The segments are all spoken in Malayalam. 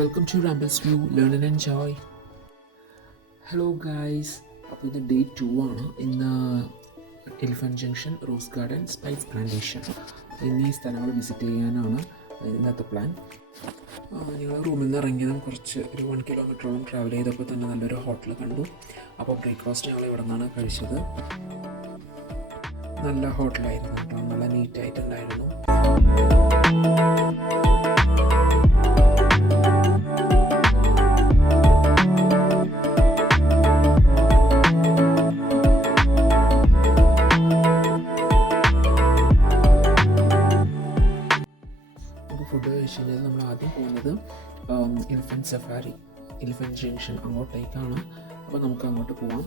Welcome to Rambles View, Learn and Enjoy. Hello guys, അപ്പോൾ ഇത് ഡേ 2 ആണ്. ഇന്ന് elephant junction, rose garden, spice plantation എന്നീ സ്ഥലങ്ങൾ വിസിറ്റ് ചെയ്യാനാണ് ഇന്നത്തെ പ്ലാൻ. ഞങ്ങൾ റൂമിൽ നിന്ന് ഇറങ്ങിയതും കുറച്ച് ഒരു 1 കിലോമീറ്ററോളം ട്രാവൽ ചെയ്തപ്പോൾ തന്നെ നല്ലൊരു ഹോട്ടൽ കണ്ടു. അപ്പോൾ ബ്രേക്ക്ഫാസ്റ്റ് ഞങ്ങൾ ഇവിടെ നിന്നാണ് കഴിച്ചത്. നല്ല ഹോട്ടലായിരുന്നു കേട്ടോ, നല്ല നീറ്റായിട്ടുണ്ടായിരുന്നു. ഫുഡ് കഴിച്ച് കഴിഞ്ഞാൽ നമ്മൾ ആദ്യം പോകുന്നത് എലിഫൻറ്റ് സഫാരി, എലിഫൻറ്റ് ജംഗ്ഷൻ അങ്ങോട്ടേക്കാണ്. അപ്പോൾ നമുക്ക് അങ്ങോട്ട് പോവാം.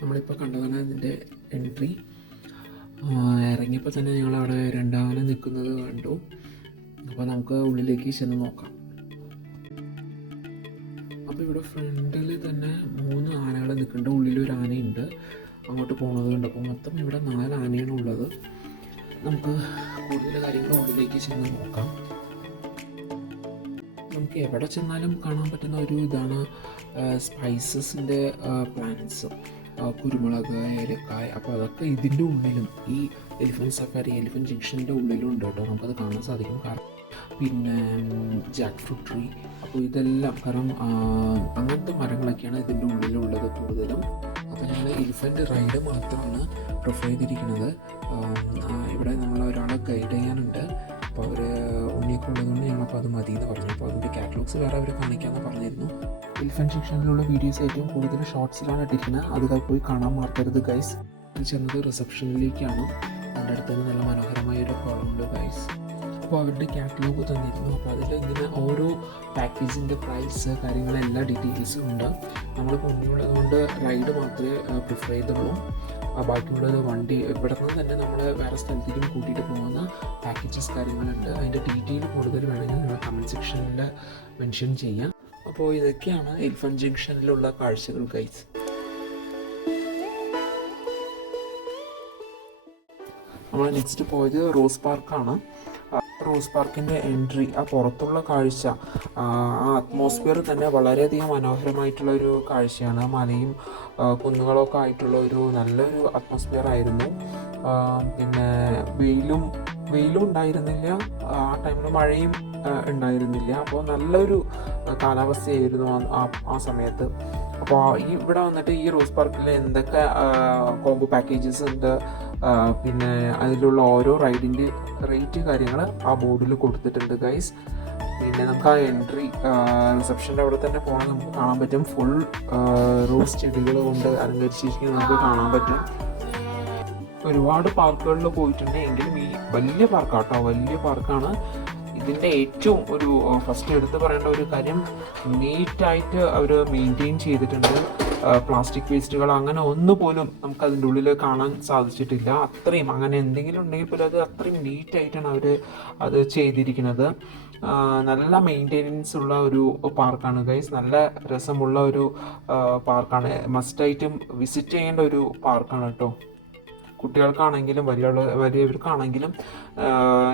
നമ്മളിപ്പോൾ കണ്ടതാണ് ഇതിൻ്റെ എൻട്രി. ഇറങ്ങിയപ്പോൾ തന്നെ ഞങ്ങളവിടെ രണ്ടാമത് നിൽക്കുന്നത് കണ്ടു. അപ്പോൾ നമുക്ക് ഉള്ളിലേക്ക് ചെന്ന് നോക്കാം. അപ്പോൾ ഇവിടെ ഫ്രണ്ടിൽ തന്നെ 3 ആനകൾ നിൽക്കുന്നുണ്ട്. ഉള്ളിലൊരു ആനയുണ്ട്, അങ്ങോട്ട് പോകുന്നത് ഉണ്ട്. അപ്പോൾ മൊത്തം ഇവിടെ 4 ആനയാണ് ഉള്ളത്. നമുക്ക് കൂടുതൽ കാര്യങ്ങൾ ഉള്ളിലേക്ക് ചെന്ന് നോക്കാം. നമുക്ക് എവിടെ ചെന്നാലും കാണാൻ പറ്റുന്ന ഒരു ഇതാണ് സ്പൈസസിൻ്റെ പ്ലാന്റ്സ്, കുരുമുളക്, ഏലക്കായ. അപ്പോൾ അതൊക്കെ ഇതിൻ്റെ ഉള്ളിലും, ഈ എലിഫൻറ്റ് സഫാരി, എലിഫൻറ്റ് ജംഗ്ഷൻ്റെ ഉള്ളിലും ഉണ്ട് കേട്ടോ. നമുക്കത് കാണാൻ സാധിക്കും. പിന്നെ ജാക്ക് ഫ്രൂട്ട് ട്രീ. അപ്പോൾ ഇതെല്ലാം കാരണം അങ്ങനത്തെ മരങ്ങളൊക്കെയാണ് ഇതിൻ്റെ ഉള്ളിലുള്ളത് കൂടുതലും. അപ്പോൾ ഞങ്ങൾ എലിഫൻറ്റ് റൈഡ് മാത്രമാണ് പ്രിഫർ ചെയ്തിരിക്കുന്നത്. ഇവിടെ നമ്മൾ ഒരാളെ ഗൈഡ് ചെയ്യാനുണ്ട്. അപ്പോൾ അവർ ഉണ്ണിയൊക്കെ ഉള്ളതുകൊണ്ട് ഞങ്ങളപ്പോൾ അത് മതി എന്ന് പറഞ്ഞു. അപ്പോൾ അതിൻ്റെ കാറ്റലോഗ്സ് വേറെ അവർ കാണിക്കാമെന്ന് പറഞ്ഞിരുന്നു. എലിഫൻറ്റ് സെക്ഷനിലുള്ള വീഡിയോസ് ഏറ്റവും കൂടുതൽ ഷോർട്സിലാണ് ഇട്ടിരിക്കുന്നത്. അത് പോയി കാണാൻ മറക്കരുത് ഗൈസ്. ചെന്നത് റിസപ്ഷനിലേക്കാണ്. അതിൻ്റെ അടുത്ത് തന്നെ നല്ല മനോഹരമായൊരു കുളമുണ്ട് ഗൈസ്. അപ്പോൾ അവരുടെ കാറ്റലോഗ് തന്നിരുന്നു. അപ്പോൾ അതിൽ ഇങ്ങനെ ഓരോ പാക്കേജിൻ്റെ പ്രൈസ്, കാര്യങ്ങളെല്ലാം ഡീറ്റെയിൽസും ഉണ്ട്. നമ്മൾ കുഞ്ഞുള്ളത് കൊണ്ട് റൈഡ് മാത്രമേ പ്രിഫർ ചെയ്തുള്ളൂ. ബാക്കിയുള്ളത് വണ്ടി ഇവിടെ നിന്ന് തന്നെ നമ്മൾ വേറെ സ്ഥലത്തേക്കും കൂട്ടിയിട്ട് പോകുന്ന പാക്കേജസ് കാര്യങ്ങളുണ്ട്. അതിൻ്റെ ഡീറ്റെയിൽ കൂടുതൽ വേണമെങ്കിൽ നമ്മൾ കമൻറ്റ് സെക്ഷനിൽ മെൻഷൻ ചെയ്യാം. അപ്പോൾ ഇതൊക്കെയാണ് എലിഫൻറ്റ് ജംഗ്ഷനിലുള്ള കാഴ്ചകൾ ഗൈസ്. നമ്മൾ നെക്സ്റ്റ് പോയത് റോസ് പാർക്കാണ്. റോസ് പാർക്കിൻ്റെ എൻട്രി, ആ പുറത്തുള്ള കാഴ്ച, ആ അറ്റ്മോസ്ഫിയർ തന്നെ വളരെയധികം മനോഹരമായിട്ടുള്ള ഒരു കാഴ്ചയാണ്. മലയും കുന്നുകളൊക്കെ ആയിട്ടുള്ള ഒരു നല്ലൊരു അറ്റ്മോസ്ഫിയർ ആയിരുന്നു. പിന്നെ വെയിലും ഉണ്ടായിരുന്നില്ല, ആ ടൈമിൽ മഴയും ഉണ്ടായിരുന്നില്ല. അപ്പോൾ നല്ലൊരു കാലാവസ്ഥയായിരുന്നു ആ സമയത്ത്. അപ്പോൾ ഇവിടെ വന്നിട്ട് ഈ റോസ് പാർക്കിൽ എന്തൊക്കെ കോംബോ പാക്കേജസ് ഉണ്ട്, പിന്നെ അതിലുള്ള ഓരോ റൈഡിൻ്റെ റേറ്റ് കാര്യങ്ങൾ ആ ബോർഡിൽ കൊടുത്തിട്ടുണ്ട് ഗൈസ്. പിന്നെ നമുക്ക് ആ എൻട്രി റിസപ്ഷൻ്റെ അവിടെ തന്നെ പോകണം. നമുക്ക് കാണാൻ പറ്റും ഫുൾ റോസ് ചെടികൾ കൊണ്ട് അലങ്കരിച്ചിരിക്കുന്നത് നമുക്ക് കാണാൻ പറ്റും. ഒരുപാട് പാർക്കുകളിൽ പോയിട്ടുണ്ട്, എങ്കിലും ഈ വലിയ പാർക്കാട്ടോ, വലിയ പാർക്കാണ്. ഇതിൻ്റെ ഏറ്റവും ഒരു ഫസ്റ്റ് എടുത്ത് പറയേണ്ട ഒരു കാര്യം, നീറ്റായിട്ട് അവർ മെയിൻറ്റെയിൻ ചെയ്തിട്ടുണ്ട്. പ്ലാസ്റ്റിക് വേസ്റ്റുകൾ അങ്ങനെ ഒന്നുപോലും നമുക്ക് അതിൻ്റെ ഉള്ളിൽ കാണാൻ സാധിച്ചിട്ടില്ല. അത്രയും അങ്ങനെ എന്തെങ്കിലും ഉണ്ടെങ്കിൽ പോലും അത് അത്രയും നീറ്റായിട്ടാണ് അവർ അത് ചെയ്തിരിക്കുന്നത്. നല്ല മെയിൻ്റെനൻസ് ഉള്ള ഒരു പാർക്കാണ് ഗൈസ്. നല്ല രസമുള്ള ഒരു പാർക്കാണ്. മസ്റ്റായിട്ടും വിസിറ്റ് ചെയ്യേണ്ട ഒരു പാർക്കാണ് കേട്ടോ. കുട്ടികൾക്കാണെങ്കിലും വലിയവർക്കാണെങ്കിലും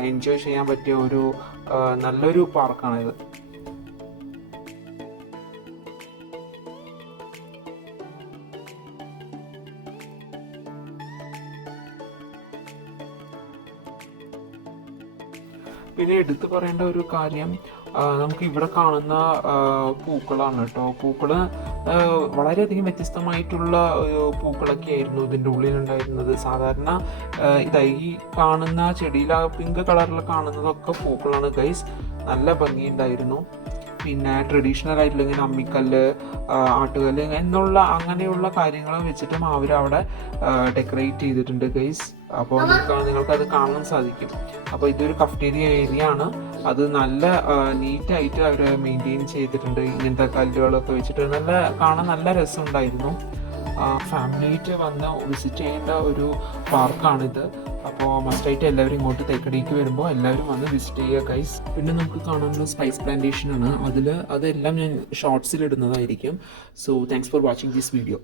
എൻജോയ് ചെയ്യാൻ പറ്റിയ ഒരു നല്ലൊരു പാർക്കാണിത്. പിന്നെ എടുത്തു പറയേണ്ട ഒരു കാര്യം, നമുക്ക് ഇവിടെ കാണുന്ന പൂക്കളാണ് കേട്ടോ. പൂക്കള് വളരെയധികം വ്യത്യസ്തമായിട്ടുള്ള പൂക്കളൊക്കെ ആയിരുന്നു ഇതിൻ്റെ ഉള്ളിലുണ്ടായിരുന്നത്. സാധാരണ ഈ കാണുന്ന ചെടിയിൽ പിങ്ക് കളറിൽ കാണുന്നതൊക്കെ പൂക്കളാണ് ഗൈസ്. നല്ല ഭംഗിയുണ്ടായിരുന്നു. പിന്നെ ട്രഡീഷണൽ ആയിട്ടുള്ള ഇങ്ങനെ അമ്മിക്കല്ല്, ആട്ടുകല്ല് അങ്ങനെയുള്ള കാര്യങ്ങൾ വെച്ചിട്ടും അവരവിടെ ഡെക്കറേറ്റ് ചെയ്തിട്ടുണ്ട് ഗൈസ്. അപ്പോൾ നിങ്ങൾക്കത് കാണാൻ സാധിക്കും. അപ്പോൾ ഇതൊരു കഫ്റ്റേരിയ ഏരിയ ആണ്. അത് നല്ല നീറ്റായിട്ട് അവർ മെയിൻറ്റെയിൻ ചെയ്തിട്ടുണ്ട്. ഇങ്ങനത്തെ കല്ലുകളൊക്കെ വെച്ചിട്ട് കാണാൻ നല്ല രസമുണ്ടായിരുന്നു. ഫാമിലിയായിട്ട് വന്ന് വിസിറ്റ് ചെയ്യേണ്ട ഒരു പാർക്കാണിത്. അപ്പോൾ മസ്റ്റായിട്ട് എല്ലാവരും ഇങ്ങോട്ട് തേക്കടിക്ക് വരുമ്പോൾ എല്ലാവരും വന്ന് വിസിറ്റ് ചെയ്യുക ഗൈസ്. പിന്നെ നമുക്ക് കാണാനുള്ള സ്പൈസ് പ്ലാന്റേഷൻ ആണ്. അതെല്ലാം ഞാൻ ഷോർട്സിൽ ഇടുന്നതായിരിക്കും. So thanks for watching this video.